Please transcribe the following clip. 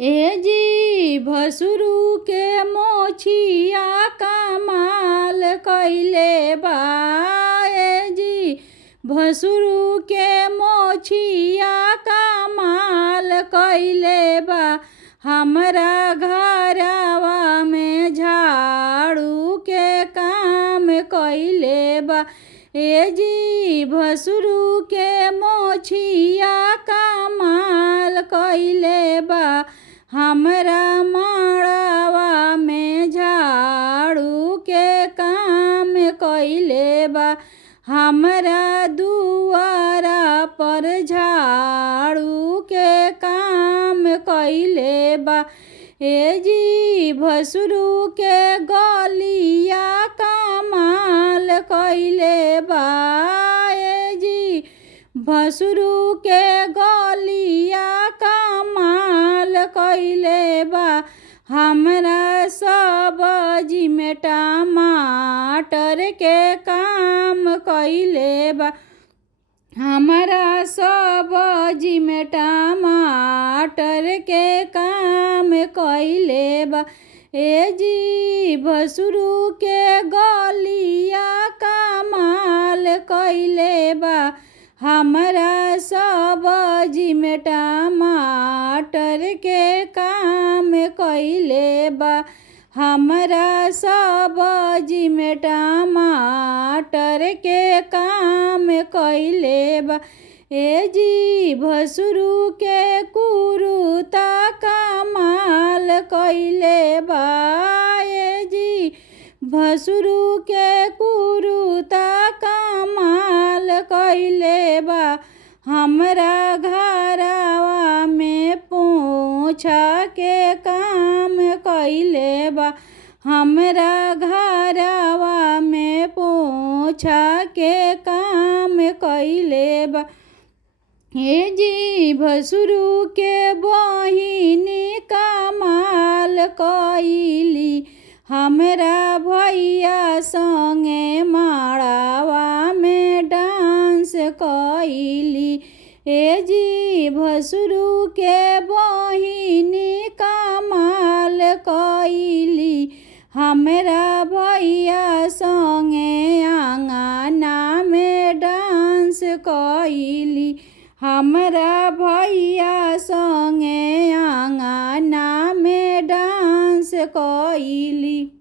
ए जी भसुरु के मोछिया कमाल कइले बा। ए जी भसुरु के मोछिया कमाल कइले बा। हमरा घरवा में झाड़ू के काम कइले बा। ए जी भसुरु के मोछिया कमाल कइले बा। हमरा मड़वा में झाड़ू के काम कइले बा। हमरा दुआरा पर झाड़ू के काम कइले बा। ए जी भसुरु के गलिया कमाल कइले बा। ए जी भसुरु के गलिया कमाल कइले बा। हमरा सब्जी में टमाटर के काम कइले बा। हमरा सब्जी में टमाटर के काम कइले बा। ए जी भसुरु के गलिया कमाल कइले बा। हमरा सब्जी में टमाटर के काम कइले बा। हमरा सब्जी में टमाटर के काम कइले बा। ए जी भसुरु के कुरुता कमाल कइले बा। ए जी भसुरु के कुरुता कमाल कइले बा। हमरा घरवा में पोछा के काम कइले बा। हमरा घरवा में पोछा के काम कइले बा। ए जी भसुरु के बहिनी कमाल कइली। हमरा भैया संगे मड़वा में डांस कइली। ए जी भसुरु के बहिनी कमाल कइली। हमरा भैया संगे आंगना में डांस कइली। हमरा भैया संगे आंगना में डांस कइली।